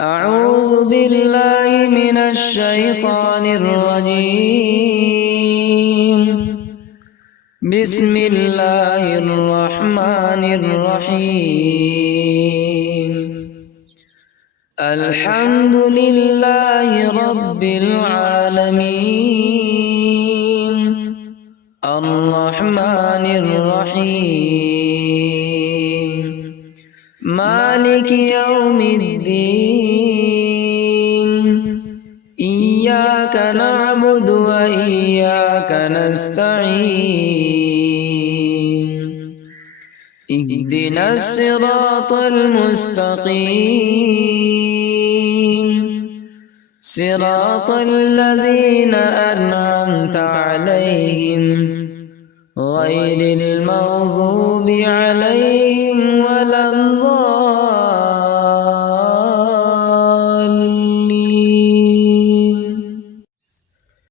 أعوذ بالله من الشيطان الرجيم. بسم الله الرحمن الرحيم. الحمد لله رب العالمين، الرحمن الرحيم، مالك يوم الدين. إياك نعبد وإياك نستعين. اهدنا الصراط المستقيم، صراط الذين أنعمت عليهم غير المغضوب عليهم